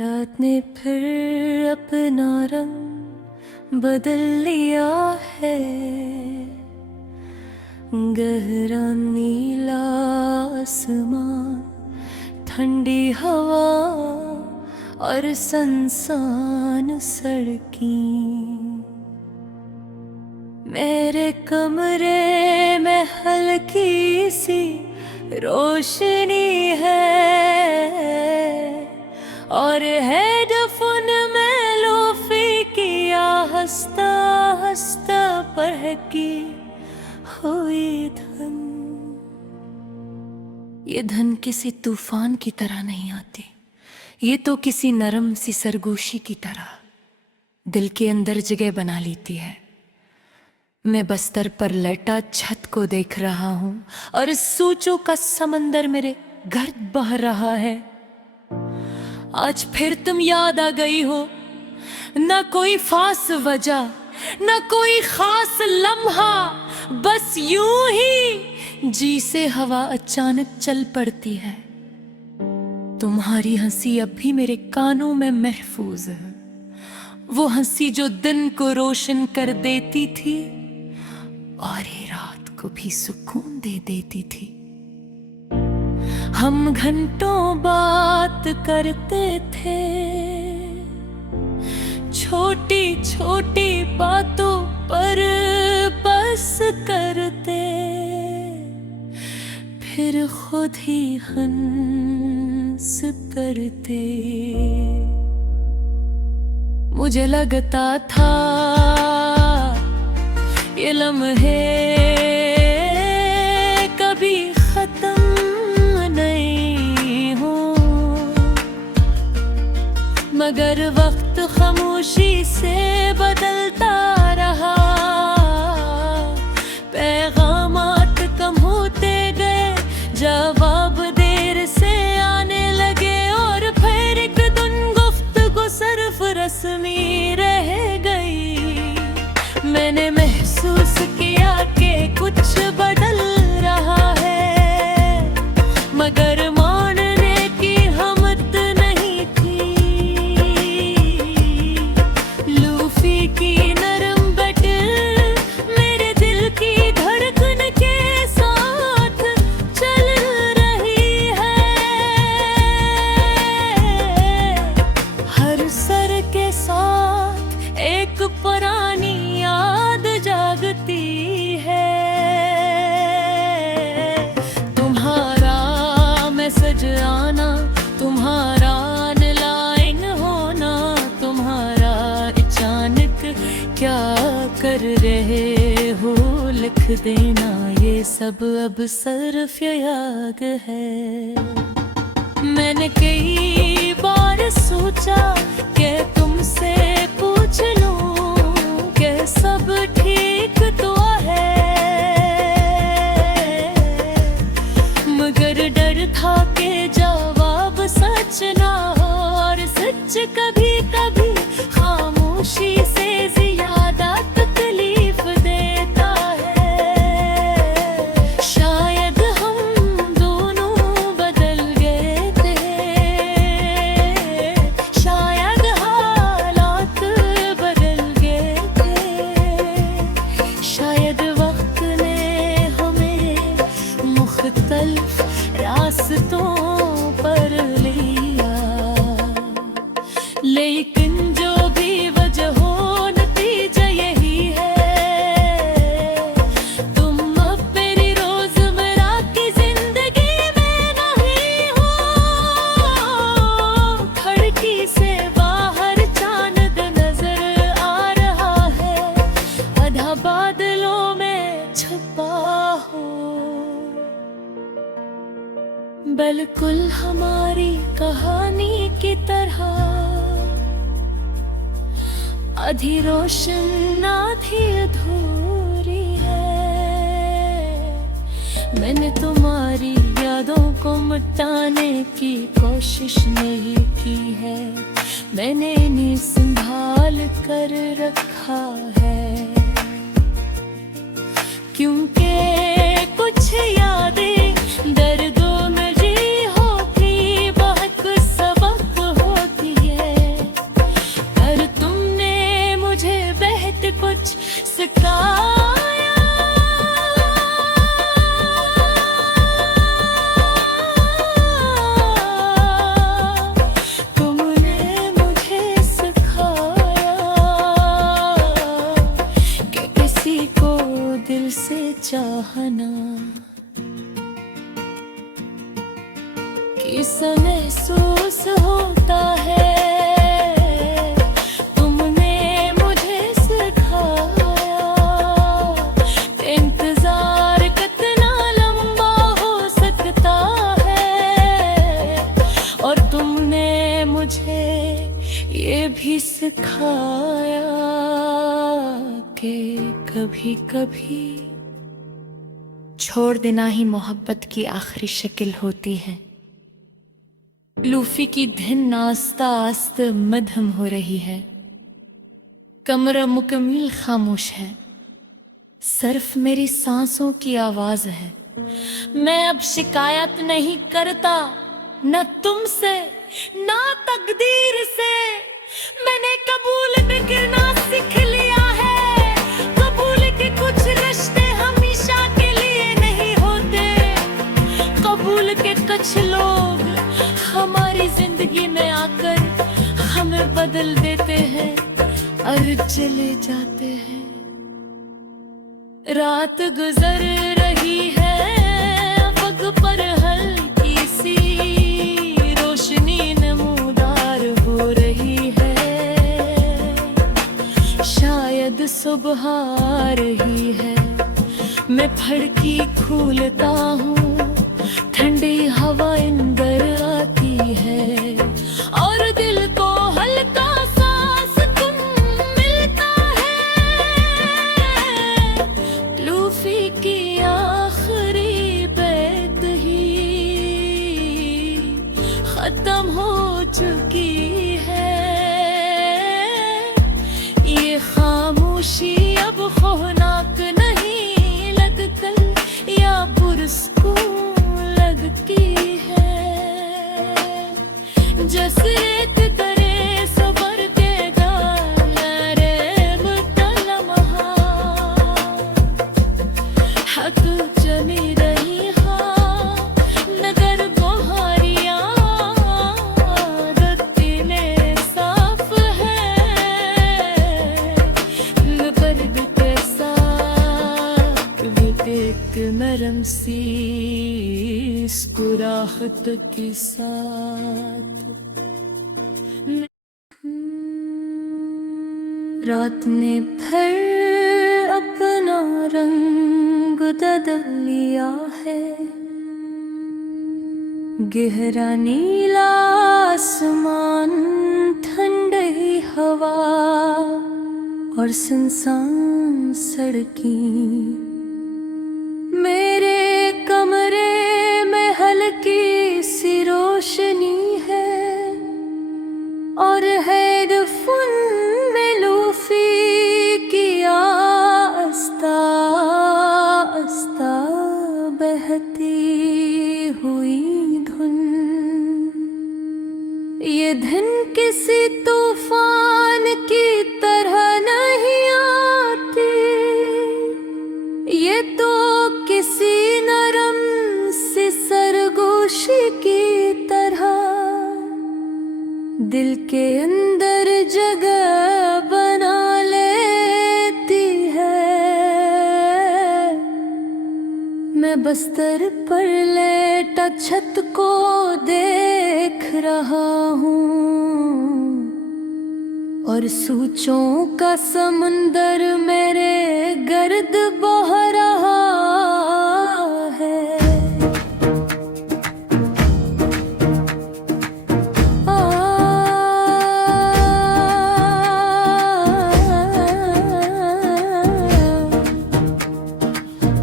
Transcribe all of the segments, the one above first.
रात ने फिर अपना रंग बदल लिया है। गहरा नीला आसमान, ठंडी हवा और सुनसान सड़कें। मेरे कमरे में हल्की सी रोशनी है और हेडफोन में लोफी किया हंसता हंसता बहकी हुई धन। ये धन किसी तूफान की तरह नहीं आती, ये तो किसी नरम सी सरगोशी की तरह दिल के अंदर जगह बना लेती है। मैं बस्तर पर लेटा छत को देख रहा हूं और सोचों का समंदर मेरे घर बह रहा है। आज फिर तुम याद आ गई हो, ना कोई खास वजह ना कोई खास लम्हा, बस यूं ही जी से हवा अचानक चल पड़ती है। तुम्हारी हंसी अब भी मेरे कानों में महफूज है, वो हंसी जो दिन को रोशन कर देती थी और ये रात को भी सुकून दे देती थी। हम घंटों बात करते थे, छोटी छोटी बातों पर बस करते, फिर खुद ही हंस करते। मुझे लगता था ये लम्हे कभी खत्म नहीं हो, मगर वक्त खामोशी से बदलता रहा। पैगामात कम होते गए, जवाब देर से आने लगे और फिर एक दिन गुफ्तगू सिर्फ रस्मी रह गई। मैंने महसूस किया कि कुछ बदल रहा है, मगर मानने की हिम्मत नहीं थी। लूफी की नरम बटन मेरे दिल की धड़कन के साथ चल रही है। हर सर के साथ एक पुरानी याद जागती है। तुम्हारा मैसेज आना, तुम्हारा ऑनलाइन होना, तुम्हारा अचानक क्या कर रहे हो लिख देना, ये सब अब सिर्फ याद है। मैंने कई बार सोचा कि तुमसे पूछ लूं कि सब ठीक तो है, मगर डर था कि जवाब सच ना हो, और सच कभी कभी खामोशी से ज्यादा तकलीफ देता है। शायद हम दोनों बदल गए थे, शायद हालात बदल गए थे, शायद वक्त ने हमें मुख्तलिफ रास्तों पर लिया। लेकिन जो भी वजह हो, नतीजा यही है, तुम अब मेरी रोजमर्रा की जिंदगी में नहीं हो। खिड़की से बाहर चांद नजर आ रहा है, आधा बादलों में छुपा हो। बिल्कुल हमारी कहानी की तरह, आधी रोशन आधी अधूरी है। मैंने तुम्हारी यादों को मिटाने की कोशिश नहीं की है, मैंने इन्हें संभाल कर रखा है। क्योंकि कुछ यादें दर्दों में जी होती, बहुत सबक होती है। सिखाया, तुमने मुझे सिखाया कि किसी को दिल से चाहना किसे महसूस होता है। तुमने मुझे सिखाया इंतजार कितना लंबा हो सकता है, और तुमने मुझे ये भी सिखाया कि कभी कभी छोड़ देना ही मोहब्बत की आखिरी शक्ल होती है। लूफी की धुन आस्ता आस्ता मध्यम हो रही है, कमरा मुकम्मल खामोश है, सिर्फ मेरी सांसों की आवाज है। मैं अब शिकायत नहीं करता, न तुमसे न तकदीर से। मैंने कबूल भी करना सीख लिया है, कबूल के कुछ रिश्ते हमेशा के लिए नहीं होते, कबूल के कुछ लोग हमारी जिंदगी में आकर हमें बदल देते हैं और चले जाते हैं। रात गुजर रही है, पग पर हल्की सी रोशनी नमूदार हो रही है, शायद सुबह आ रही है। मैं फड़की खोलता हूँ, ठंडी हवा अंदर आती है, और दिल को हल्का सा सुकून मिलता है। लूफी की आखिरी बैत ही खत्म हो चुकी है। ये खामोशी अब खौफनाक नहीं लगती या पुरस्कून लगती है। जैसे रेत करे सबर के गारे मुतलमहा, हक जमी रही हाँ नगर बोहारियाँ, रत्तीले साफ है लबर के साथ एक नरम सी मुस्कुराहट के साथ। रात ने फिर अपना रंग बदल लिया है, गहरा नीला आसमान, ठंडी हवा और सुनसान सड़कें। मेरे कमरे में हल्की सी रोशनी है, और हेडफोन में लूफी की आस्ता आस्ता बहती हुई धुन। ये धुन किसी तूफान की तरह नहीं आती, ये तो किसी नरम सी सरगोशी की तरह दिल के अंदर जगह बना लेती है। मैं बस्तर पर लेटा छत को देख रहा हूँ, और सोचों का समंदर मेरे गर्द बह रहा है।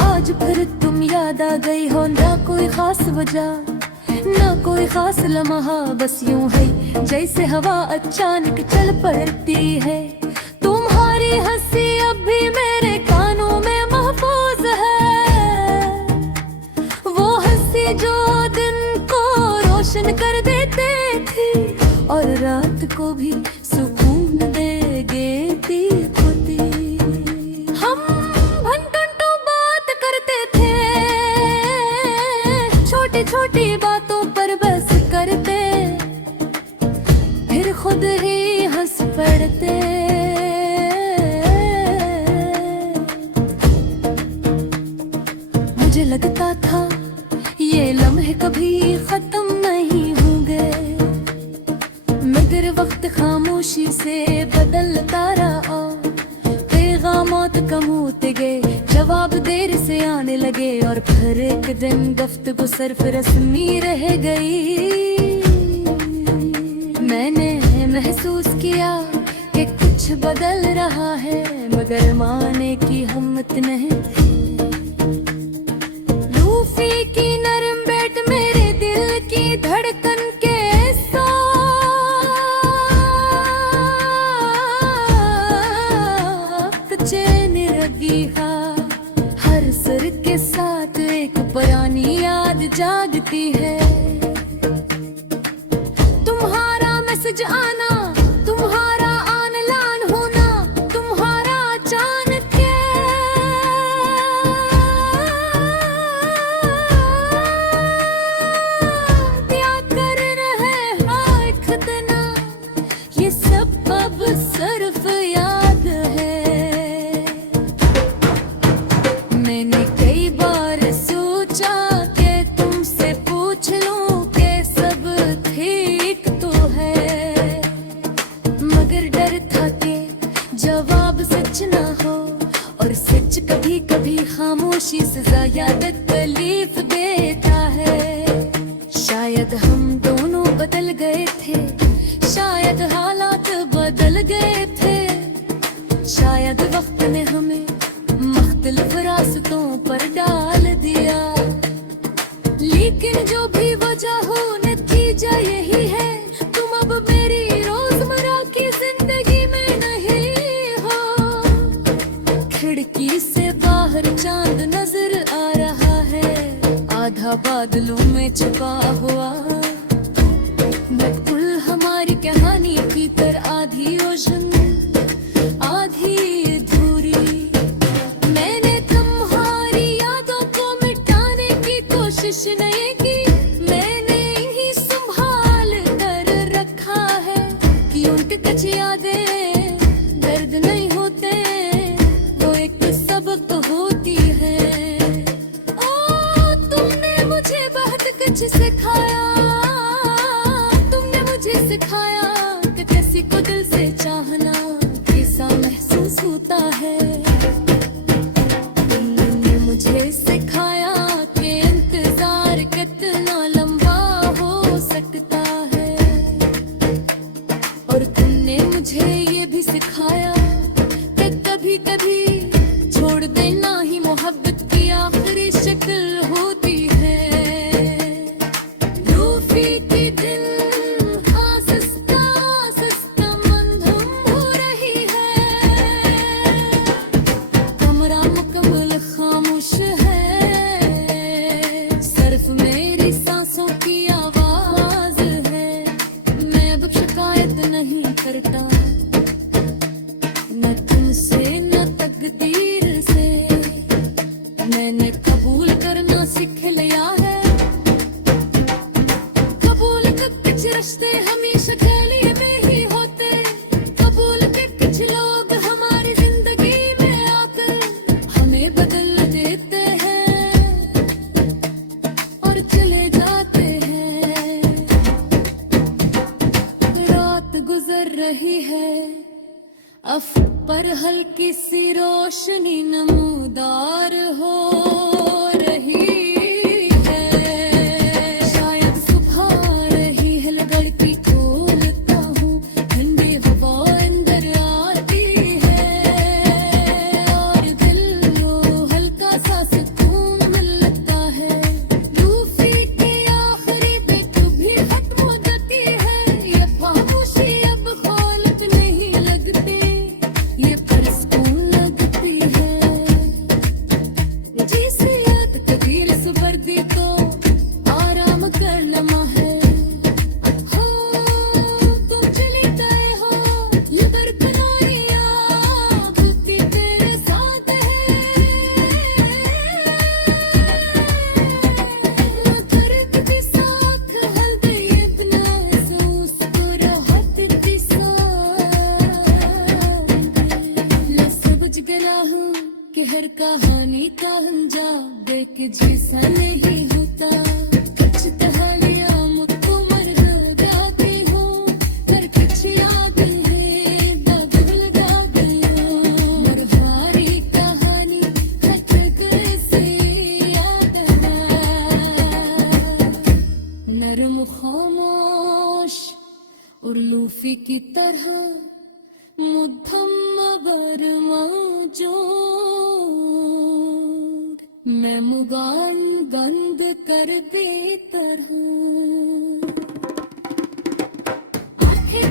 आज फिर तुम याद आ गई हो, ना कोई खास वजह ना कोई खास लम्हा, बस यूं है जैसे हवा अचानक चल पड़ती है। तुम्हारी हंसी अब भी मेरे कानों में महफूज है, वो हंसी जो दिन को रोशन कर देते थी और रात को भी सुकून दे देती खुदी। खुद ही हंस पड़ते। मुझे लगता था ये लम्हे कभी खत्म नहीं होंगे, मगर वक्त खामोशी से बदलता रहा। पैगामात कम होते गए, जवाब देर से आने लगे, और फिर एक दिन गुफ्तगू सिर्फ रस्मी रह गई। मैंने महसूस किया कि कुछ बदल रहा है, मगर माने की हिम्मत नहीं थी। लूफी की नरम बैठ मेरे दिल की धड़कन के चैन रगी हा। हर सुर के साथ एक पुरानी याद जागती है। तुम्हारा मैसेज आना, तुम्हारा आनलान होना, तुम्हारा अचानक दिया कर रहे हाय खतना, ये सब अब सिर्फ याद है। मैंने कई बार सोचा कि तुमसे पूछ लूं कि सब ठीक तो है, मगर डर था कि जवाब सच ना हो, और सच कभी कभी खामोशी से ज्यादा तकलीफ देता है। शायद हम दोनों बदल गए थे, शायद हालात बदल गए थे, शायद वक्त ने हमें मुख्तलिफ रास्तों पर डाल दिया। लेकिन जो भी वजह हो, नतीजा यही है, तुम अब मेरी रोजमर्रा की जिंदगी में नहीं हो। खिड़की से बाहर चांद नजर आ रहा है, आधा बादलों में छुपा हुआ। बिल्कुल हमारी कहानी की तरह आधी ओशन आधी अधूरी। मैंने तुम्हारी यादों को मिटाने की कोशिश नहीं की, मैंने ही संभाल कर रखा है कि उनकी कुछ यादें दर्द नहीं होते, वो एक सबक होती है। ओ तुमने मुझे बहुत कुछ सिखाया, तुमने मुझे सिखाया कि किसी को दिल से चाहना कैसा महसूस होता है। तुमने मुझे सिखाया कि इंतजार कितना लंबा हो सकता है, और तुमने मुझे ये भी सिखाया कि कभी कभी छोड़ देना ही मोहब्बत की आखिरी शक्ल होती है। लूफी की दिल आहिस्ता आहिस्ता मंधुम हो रही है, कमरा मुकम्मल खामोश है, सिर्फ मेरी सांसों की आवाज है। मैं अब शिकायत नहीं करता, न तुमसे न तकदीर से, मैंने कबूल करना सीख लिया है। कबूल के कुछ रिश्ते हमेशा खेलिए में ही होते, कबूल के कुछ लोग हमारी जिंदगी में आकर हमें बदल देते हैं और चले जाते हैं। रात गुजर रही है, अफ पर हल्की सी रोशनी नमूदार हो रही है। शायद सुबह आ रही है, लड़की खोलता हूँ, ठंडी हवा अंदर आती है, और दिल को हल्का सा सुकून मिलता है। लूफी की आखिरी बेट भी खत्म हो जाती है, ये खामोशी अब खौलत नहीं लगती, ये परस्कून लगती है। जिसे कहानी का अंजाम देख जैसा नहीं होता कुछ कहानियां मुझको मर जाती हूँ पर कुछ याद है बदल गई हर हमारी कहानी हट गई से याद है नरम खामोश और लूफी की तरह मुद्धम मगर मौजूद मैं मुगान गंद कर दे तरह आंखें